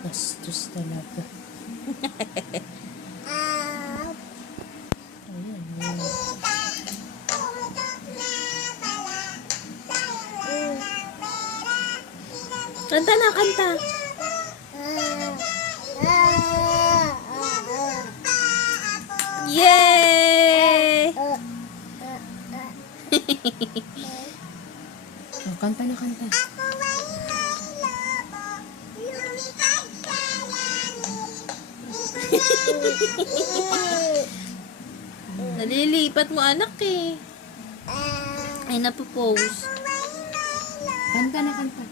Bastos talaga. Ayan. ayan. Kanta na, kanta. Yay! oh, kanta na, kanta. Nalilipat mo anak eh. Ay, napopose. Kanta na, kanta.